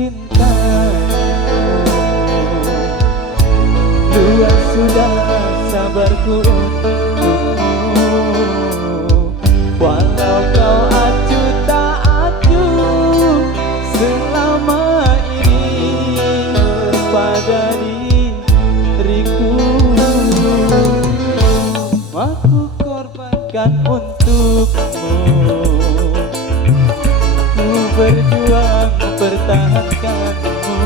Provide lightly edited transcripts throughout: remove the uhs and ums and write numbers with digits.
cinta. Luar sudah sabarku untukmu, walau kau acuh tak acuh selama ini pada diriku. Aku korbankan untukmu, ku berjuang mempertahankanmu.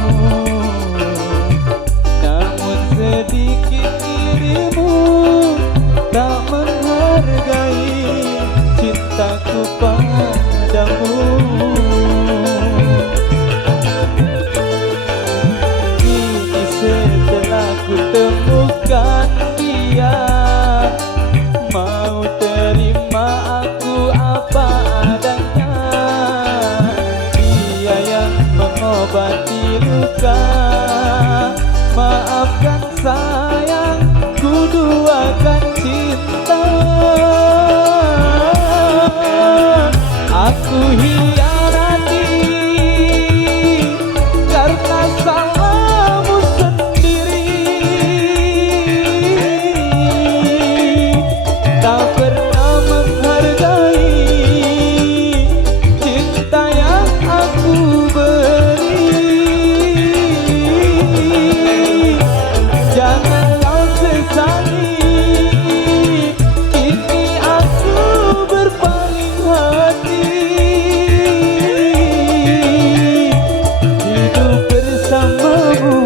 Namun sedikit dirimu tak menghargai cintaku padamu. Kini setelah ku temukan dia, mau terima aku apa adanya. Dia yang mengobati luka, maafkan sayang, ku duakan cinta. Aku hianati karena salahmu sendiri. Tak pernah menghargai cinta yang aku beri. Jangan kau sesali, kini aku berpaling hati. Hidup bersamamu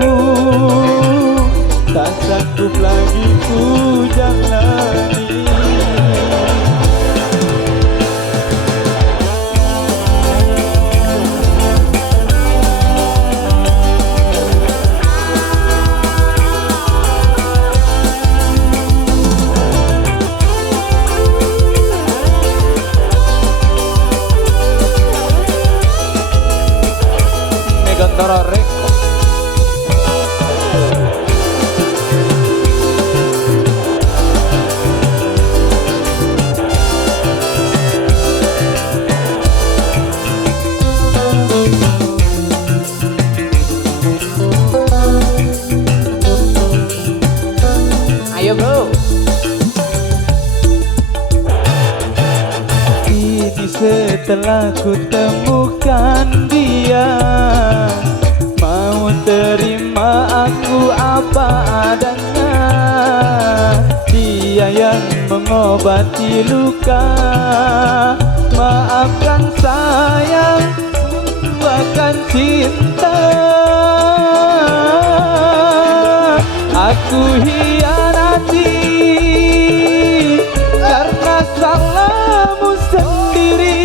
tak sanggup lagi ku jalani. Megantara Record. Ayo bro. Kini setelah ku temukan dia, mau terima aku apa adanya. Dia yang mengobati luka, maafkan sayang, lupakan cinta. Aku hianati karena salahmu sendiri.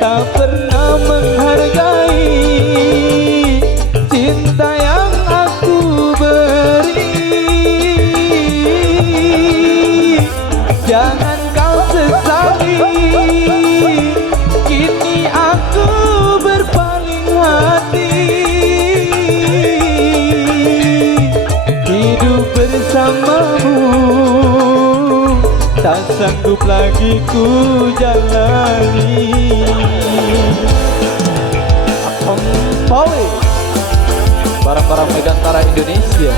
Tak pernah menghargai cinta yang aku beri. Jangan kau sesali, kini aku berpaling hati. Hidup bersamamu tak sanggup lagi ku jalani. Powi barang-barang Megantara Indonesia.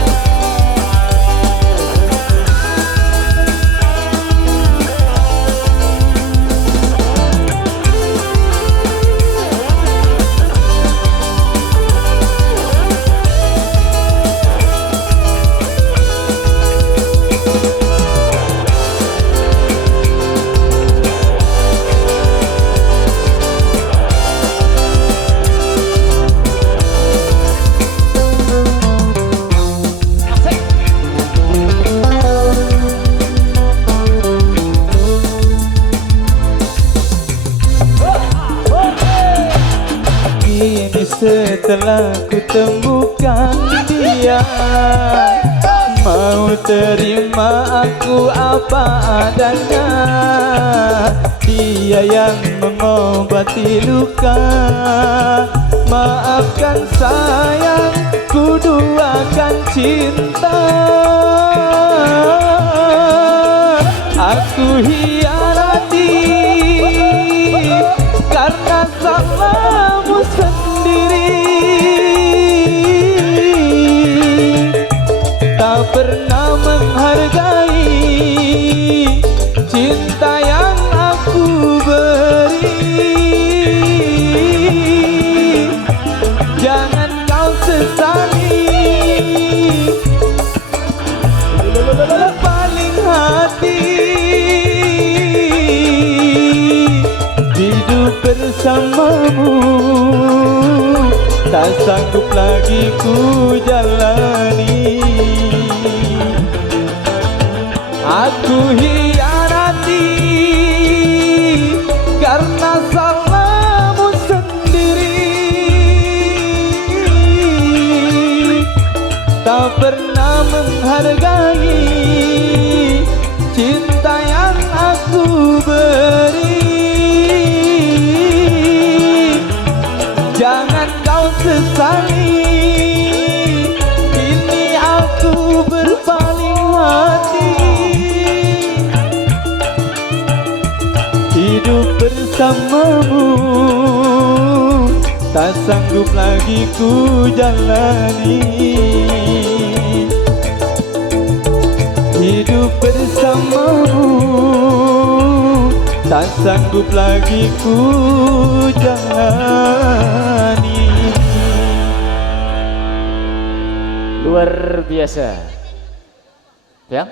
Setelah ku temukan dia, mau terima aku apa adanya. Dia yang mengobati luka, maafkan sayang, ku duakan cinta. Aku hianati karena Hidup bersamamu tak sanggup lagi ku jalani. Aku hianati karena salahmu sendiri. Tak pernah menghargai cinta yang aku beri. Jangan kau sesali, kini aku berpaling hati. Hidup bersamamu tak sanggup lagi ku jalani. Hidup bersamamu tak sanggup lagi ku jalani. Luar biasa.